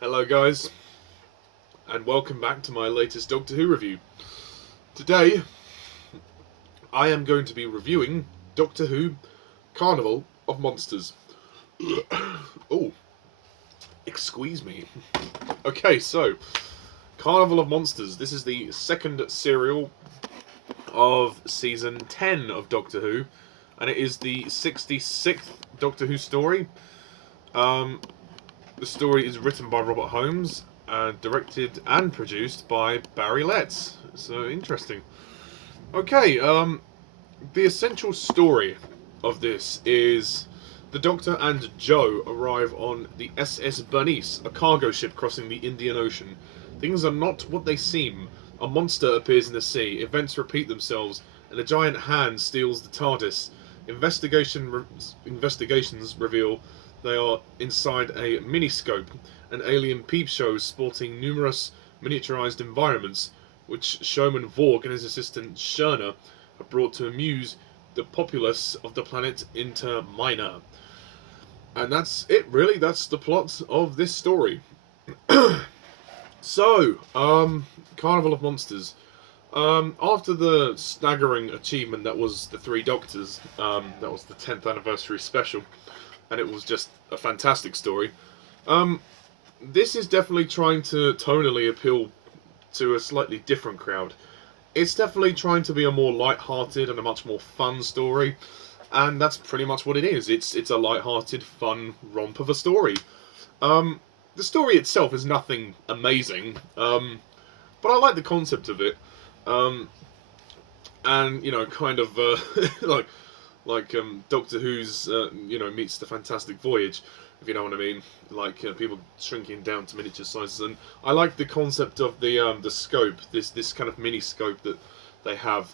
Hello guys, and welcome back to my latest Doctor Who review. Today, I am going to be reviewing Doctor Who Carnival of Monsters. Oh, excuse me. Okay, so, Carnival of Monsters. This is the second serial of season 10 of Doctor Who, and it is the 66th Doctor Who story. The story is written by Robert Holmes, directed and produced by Barry Letts. So interesting. Okay, the essential story of this is the Doctor and Jo arrive on the SS Bernice, a cargo ship crossing the Indian Ocean. Things are not what they seem. A monster appears in the sea, events repeat themselves, and a giant hand steals the TARDIS. Investigations reveal they are inside a miniscope, an alien peep show sporting numerous miniaturized environments, which showman Vorg and his assistant Sherna have brought to amuse the populace of the planet Inter Minor. And that's it, really. That's the plot of this story. So, Carnival of Monsters. After the staggering achievement that was the Three Doctors, that was the 10th anniversary special, and it was just a fantastic story. This is definitely trying to tonally appeal to a slightly different crowd. It's definitely trying to be a more light-hearted and a much more fun story, and that's pretty much what it is. It's a light-hearted, fun romp of a story. The story itself is nothing amazing, but I like the concept of it. And, you know, kind of like Doctor Who's meets the Fantastic Voyage, if you know what I mean. Like people shrinking down to miniature sizes, and I like the concept of the scope, this kind of mini scope that they have.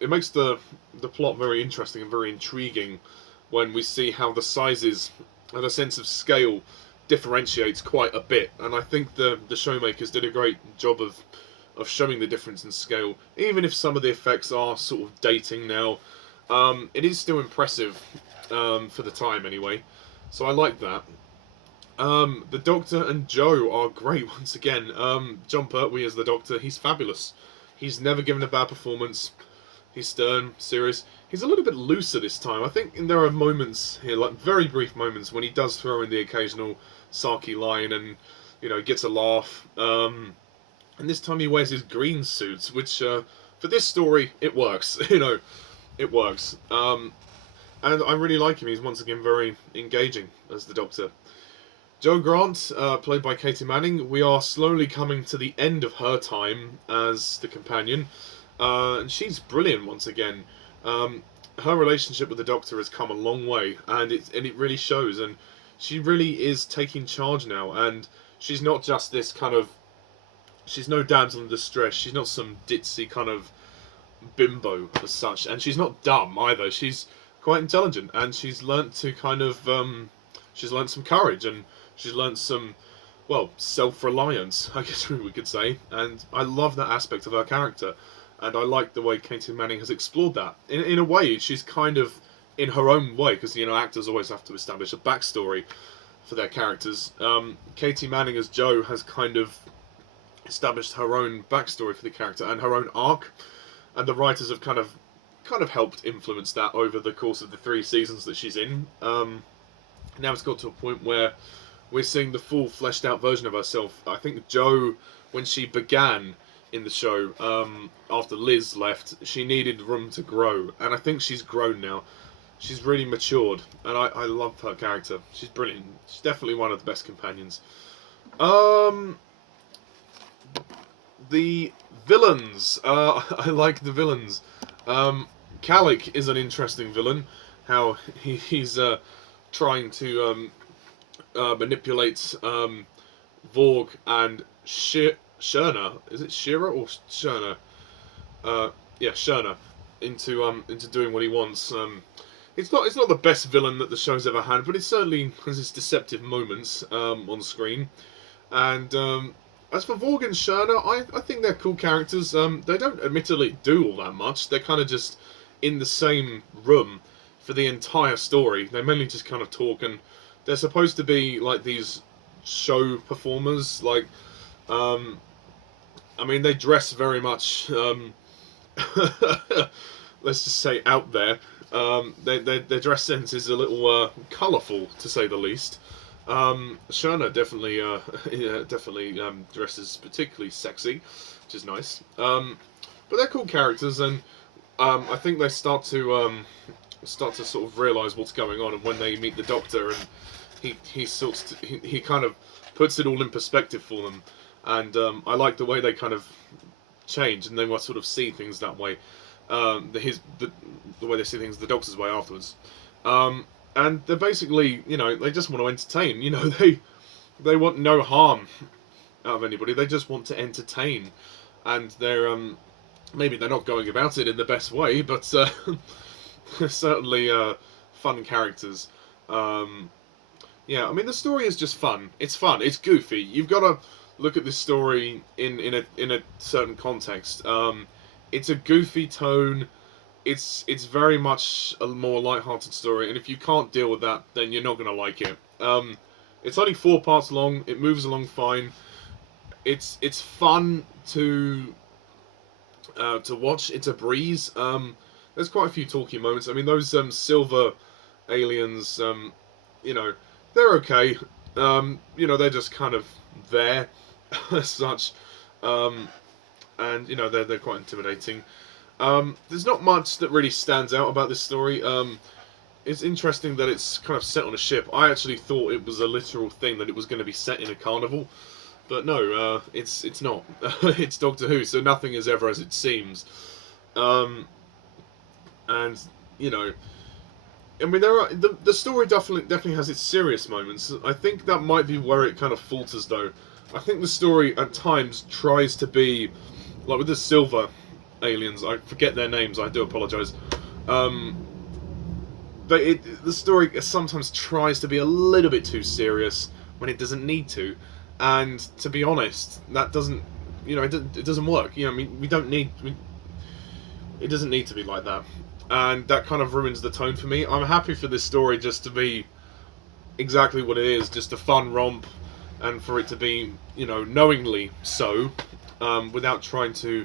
It makes the plot very interesting and very intriguing when we see how the sizes and the sense of scale differentiates quite a bit. And I think the showmakers did a great job of showing the difference in scale, even if some of the effects are sort of dating now. It is still impressive for the time, anyway. So I like that. The Doctor and Jo are great once again. John Pertwee as the Doctor, he's fabulous. He's never given a bad performance. He's stern, serious. He's a little bit looser this time. I think there are moments here, like very brief moments, when he does throw in the occasional sarky line and, you know, gets a laugh. And this time he wears his green suits, which for this story it works. You know. It works. And I really like him. He's once again very engaging as the Doctor. Jo Grant, played by Katy Manning, we are slowly coming to the end of her time as the companion. And she's brilliant once again. Her relationship with the Doctor has come a long way, and it really shows. And she really is taking charge now. And she's not just this kind of... She's no damsel in distress. She's not some ditzy kind of bimbo as such, and she's not dumb either. She's quite intelligent, and she's learnt to kind of she's learnt some courage, and she's learnt some, well, self-reliance, I guess we could say. And I love that aspect of her character, and I like the way Katy Manning has explored that. In a way, she's kind of, in her own way, because, you know, actors always have to establish a backstory for their characters. Katy Manning as Jo has kind of established her own backstory for the character and her own arc. And the writers have kind of helped influence that over the course of the 3 seasons that she's in. Now it's got to a point where we're seeing the full fleshed out version of herself. I think Jo, when she began in the show, after Liz left, she needed room to grow. And I think she's grown now. She's really matured. And I love her character. She's brilliant. She's definitely one of the best companions. The villains. I like the villains. Calic is an interesting villain. How he's trying to manipulate Vorg and Shurna. Is it Shira or Shurna? Yeah, Shurna into doing what he wants. It's not the best villain that the show's ever had, but it certainly has its deceptive moments on screen. And as for Vorg and Shurna, I think they're cool characters. They don't admittedly do all that much. They're kind of just in the same room for the entire story. They mainly just kind of talk, and they're supposed to be like these show performers. Like, I mean, they dress very much, let's just say, out there. Their dress sense is a little colourful, to say the least. Shurna definitely, definitely dresses particularly sexy, which is nice. But they're cool characters, and I think they start to sort of realise what's going on, and when they meet the Doctor, and he kind of puts it all in perspective for them, and I like the way they kind of change, and they might sort of see things that way. The way they see things the Doctor's way afterwards. And they're basically, they just want to entertain. They want no harm out of anybody. They just want to entertain, and they're maybe they're not going about it in the best way, but certainly fun characters. Yeah, I mean, the story is just fun. It's fun. It's goofy. You've got to look at this story in a certain context. It's a goofy tone. It's very much a more light-hearted story, and if you can't deal with that, then you're not going to like it. It's only 4 parts long. It moves along fine. It's fun to watch. It's a breeze. There's quite a few talky moments. I mean, those silver aliens, they're okay. They're just kind of there as such. And they're quite intimidating. There's not much that really stands out about this story. It's interesting that it's kind of set on a ship. I actually thought it was a literal thing, that it was going to be set in a carnival, but no, it's not. It's Doctor Who, so nothing is ever as it seems. And I mean, the story definitely has its serious moments. I think that might be where it kind of falters, though. I think the story at times tries to be like with the silver aliens. I forget their names. I do apologise. But the story sometimes tries to be a little bit too serious when it doesn't need to, and to be honest, that doesn't, it doesn't work. I mean, it doesn't need to be like that, and that kind of ruins the tone for me. I'm happy for this story just to be exactly what it is, just a fun romp, and for it to be, knowingly so, without trying to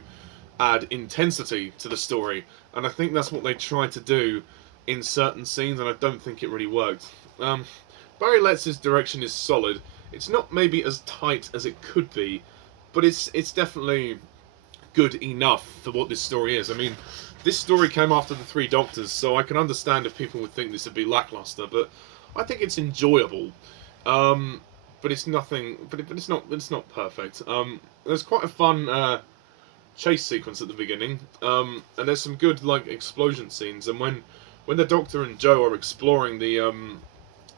add intensity to the story. And I think that's what they tried to do in certain scenes, and I don't think it really worked. Barry Letts' direction is solid. It's not maybe as tight as it could be, but it's definitely good enough for what this story is. I mean, this story came after the 3 Doctors, so I can understand if people would think this would be lackluster, but I think it's enjoyable. But it's nothing. But it's not perfect. There's quite a fun chase sequence at the beginning, and there's some good explosion scenes. And when the Doctor and Joe are exploring the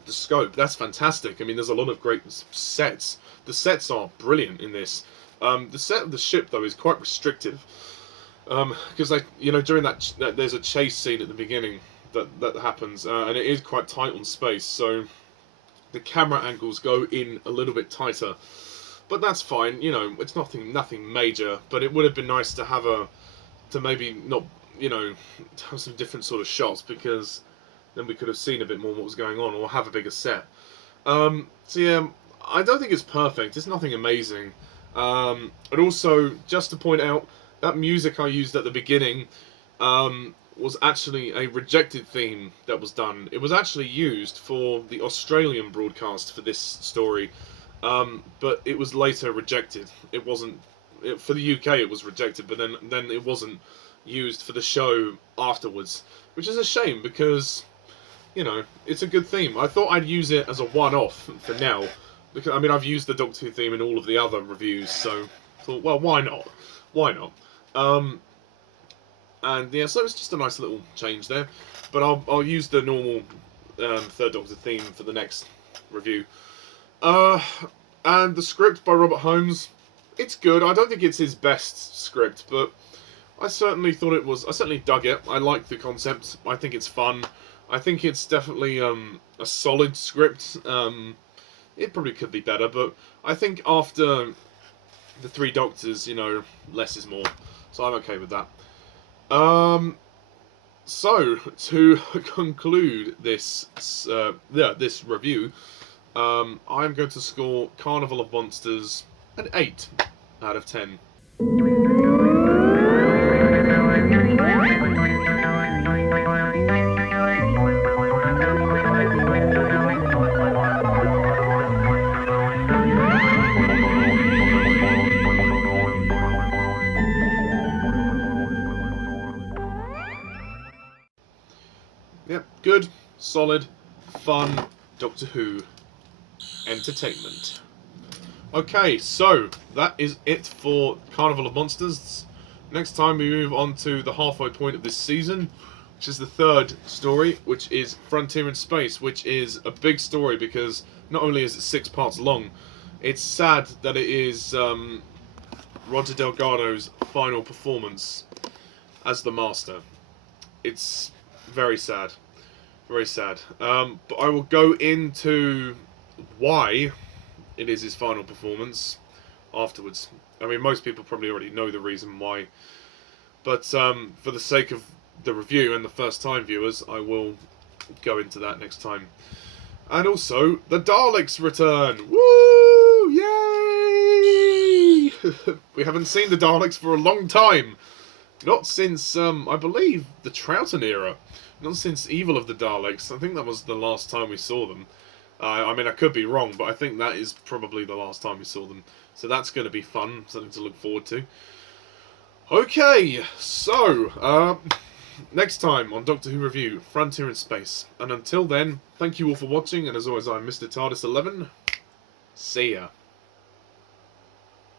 scope, that's fantastic. I mean, there's a lot of great sets. The sets are brilliant in this. The set of the ship, though, is quite restrictive, because during that there's a chase scene at the beginning that happens, and it is quite tight on space, so the camera angles go in a little bit tighter, but that's fine. It's nothing major, but it would have been nice to have maybe not, have some different sort of shots, because then we could have seen a bit more what was going on, or have a bigger set. So yeah, I don't think it's perfect. It's nothing amazing. And also, just to point out, that music I used at the beginning was actually a rejected theme that was done. It was actually used for the Australian broadcast for this story, but it was later rejected. It wasn't for the UK. It was rejected, but then it wasn't used for the show afterwards, which is a shame, because it's a good theme. I thought I'd use it as a one-off for now, because I mean, I've used the Doctor Who theme in all of the other reviews, so I thought, well, why not? And yeah, so it's just a nice little change there. But I'll use the normal Third Doctor theme for the next review. And the script by Robert Holmes, it's good. I don't think it's his best script, but I certainly thought it was. I certainly dug it. I like the concept. I think it's fun. I think it's definitely a solid script. It probably could be better, but I think after the Three Doctors, you know, less is more. So I'm okay with that. So to conclude this this review, I'm going to score Carnival of Monsters an 8 out of 10. Yep, good, solid, fun Doctor Who entertainment. Okay, so that is it for Carnival of Monsters. Next time we move on to the halfway point of this season, which is the third story, which is Frontier in Space, which is a big story because not only is it 6 parts long, it's sad that it is Roger Delgado's final performance as the Master. It's very sad. Very sad. But I will go into why it is his final performance afterwards. I mean, most people probably already know the reason why. But for the sake of the review and the first-time viewers, I will go into that next time. And also, the Daleks return! Woo! Yay! We haven't seen the Daleks for a long time. Not since, I believe, the Troughton era. Not since Evil of the Daleks. I think that was the last time we saw them. I mean, I could be wrong, but I think that is probably the last time we saw them. So that's going to be fun, something to look forward to. Okay, so, next time on Doctor Who Review, Frontier in Space. And until then, thank you all for watching, and as always, I'm Mr. TARDIS11. See ya.